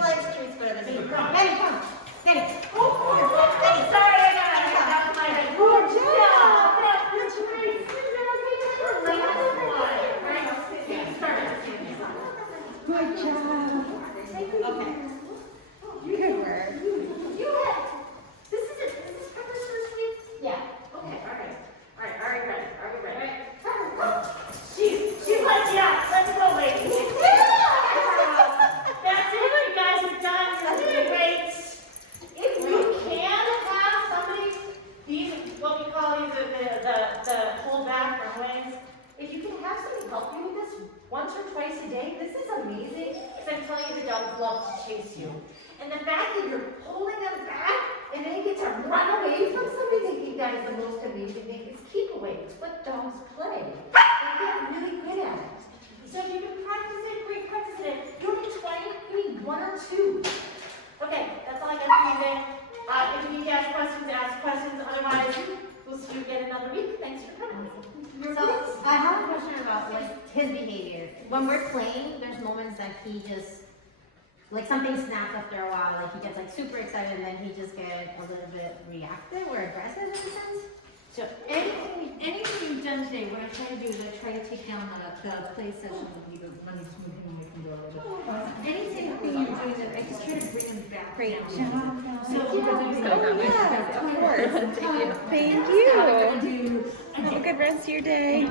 likes treats better than me. Daddy, come. Daddy. Sorry, I got my head. Good job. That's great. Good job. Okay. Good work. This is Pepper's first week? Yeah. Okay, all right, ready? Are we ready? She's like, yeah, let's go, ladies. That's it, you guys are done. That's great. If we can have somebody, these, what we call these, the hold back or wings, if you can have somebody help you with this once or twice a day, this is amazing. Because I'm telling you, the dogs love to chase you. And the fact that you're holding them back and they get to run away from somebody, I think that is the most amazing thing. It's keep away. It's what dogs play. They get really good at it. So if you can practice it, great practice it. You don't need 20, you need 1 or 2. Okay, that's all I got for you today. If you need to ask questions. Otherwise, we'll see you again another week. Thanks for coming. So I have a question about like his behavior. When we're playing, there's moments that he just like something snaps after a while, like he gets like super excited and then he just gets a little bit reactive or aggressive in a sense. So anything you've done today, what I try to do is I try to take down the play session with you, when he's moving away from the other. Anything you're doing, I just try to bring him back. Great. So, Of course. Thank you. Have a good rest of your day.